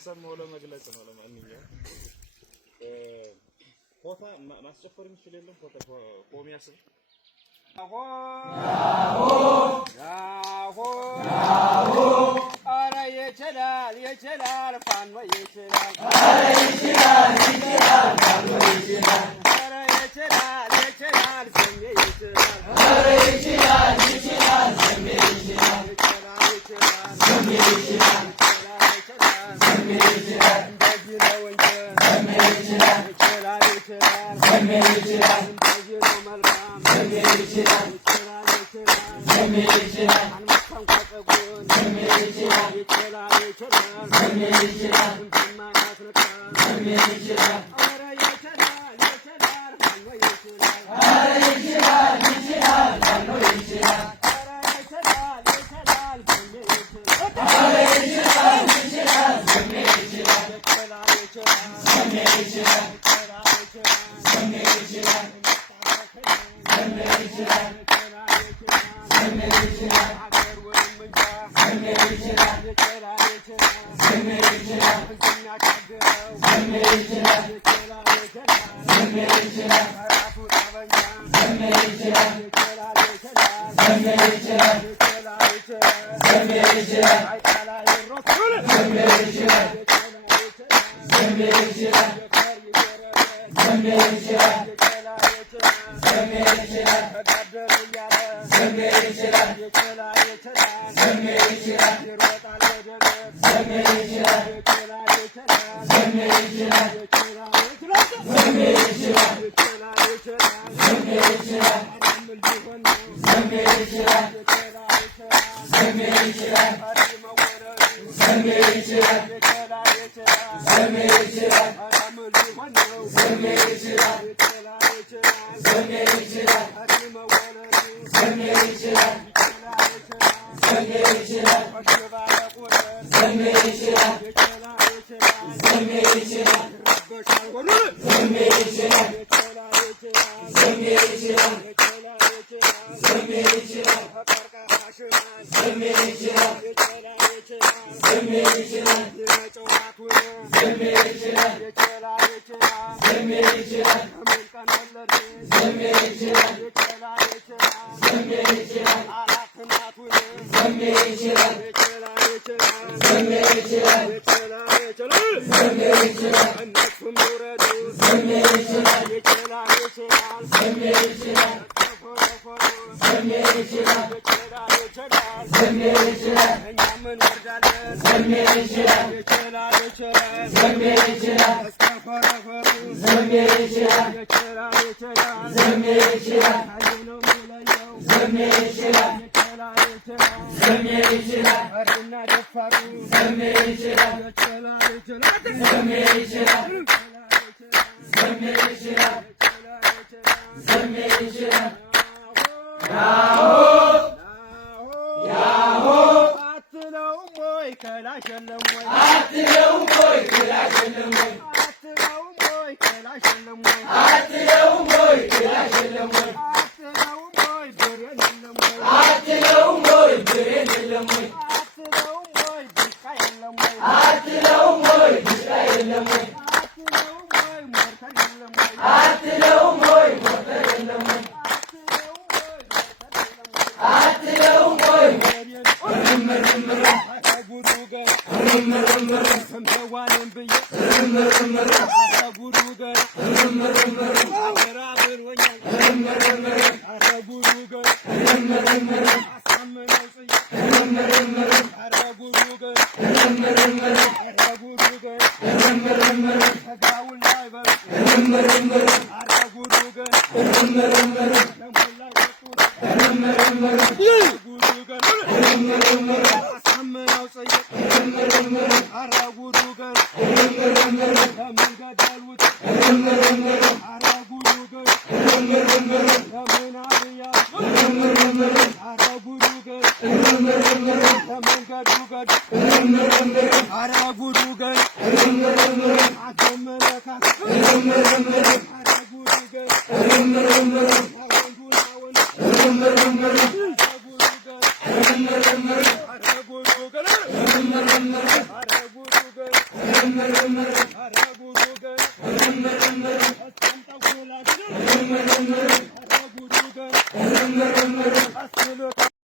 እንደሰማው ለመግለጽ ነው። ለማንኛውም ሆታ ማስጨፈር የሚችል የለም። ሆታ ቆሚያስ አሆ አሆ አሆ አረ ይችላል ፋኖ ይችላል አረ ይችላል ፋኖ ይችላል አረ ይችላል ሰሜ ይችላል አረ ይችላል ሰሜ ይችላል ሰሜ ይችላል ሰሜ ይችላል እንደዚህ ነው እንጂ ሰሜ ይችላል ሰሜ ይችላል እንደዚህ ነው መልካም ሰሜ ይችላል ሰሜ ይችላል አንመጣም ቆጠጉን ሰሜ ይችላል ሰሜ ይችላል እንደማያስነካ ሰሜ ይችላል አረ ይችላል ፋኖ ይችላል አረ ይችላል ፋኖ ይችላል አረ ይችላል ሰሜ ይችላል አረ ይችላል ሰሜ ይችላል ሰሜ ይችላል ሰሜ ይችላል ሰሜ ይችላል ሰሜ ይችላል አገር ወይም እንጃ ሰሜ ይችላል ሰሜ ይችላል እንድናሻግረው ሰሜ ይችላል ሰሜ ይችላል ራሱ ጠበንጃ ሰሜ ይችላል ሰሜ ይችላል ሰሜ ይችላል አይጣላ ይሮኩል ሰሜ ይችላል ሰሜ ይችላል ሰሜ ይችላል ሰሜ ይችላል ተጋደሉ እያለ ሰሜ ይችላል ሰሜ ይችላል ይሮጣል ወደለት ሰሜ ይችላል ሰሜ ይችላል ሰሜ ይችላል ሰሜ ይችላል ምን ሊሆን ነው ሰሜ ይችላል ሰሜ ይችላል ሰሜ ይችላል ሰሜ ይችላል ምን ሊሆን ነው ሰሜ ይችላል ሰሜ ይችላል ሰሜ ይችላል ሰሜ ይችላል ሰሜ ይችላል ሰሜ ይችላል ሰሜ ይችላል ሰሜ ይችላል ሰሜ ይችላል ሰሜ ይችላል ሰሜ ይችላል ሰሜ ይችላል ሰሜ ይችላል ሰሜ ይችላል ሰሜ ይችላል አራት እናቱን ሰሜ ይችላል ሰሜ ይችላል ሰሜ ይችላል እነሱም ይውረዱ ሰሜ ይችላል ሰሜ ይችላል ሰሜ ይችላል ሰሜ ይችላል እኛም እንወርዳለን ሰሜ ይችላል ሰሜ ይችላል እስከ ፈረፈሩ ሰሜ ይችላል ሰሜ ይችላል ሰሜ ይችላል ሰሜ ይችላል እርድና ደፋሩ ሰሜ ይችላል ሰሜ ይችላል ሰሜ ይችላል ሰሜ ይችላል ያሆ ያሆ አትለውም ወይ ከላሽ የለም ወይ አትለውም ወይ ከላሽ የለም ወይ አትለውም ወይ ከላሽ የለም ወይ አትለውም ወይ ከላሽ የለም ወይ አትለውም ወይ ብሬን የለም ወይ አትለውም ወይ ብሬን የለም ወይ አትለውም ወይ ብሽቃ የለም ወይ አትለውም ወይ ብሽቃ የለም ወይ አትለውም ወይ ሞርተር የለም ወይ አትለውም ወይ ሞርተር የለም ወይ አትለውም ወይ ርምርምር አታጉሩ ገር ርምርምር ሰምተዋልን ብዬ ርምርምር አታጉሩ ገር ርምርምር አገራብን ወኛል ርምርምር አታጉሩ ገር ርምርምር አሳምነው ጽዬ ርምርምር አታጉሩ ገር ርምርምር አታጉሩ ገር ርምርምር ተጋውን ላይ በል ርምርምር አታጉሩ ገር ርምርምር ለሞላ ወጡት ርምርምር ጉዱ ገር ርምርምር አሳምነው ጽዬ ርምርምር አራጉዱ ገር ርምርምር ለምን ገደሉት ርምርምር አራጉዱ ገር ርምርምር ለምን አብያ ርምርምር አራጉዱ ገር ርምርምር ለመንገዱ ገር ርምርምር አራጉዱ ገር ርምርምር አደመለካት ርምርምር አራጉዱ ገር ርምርምር አወንዱና ወንድ ርምርምር አራጉዱ ገር ርምርምር አራጉዱ ገር ርምርምር አራጉዱ ገር ኧረ ጉዱ ገና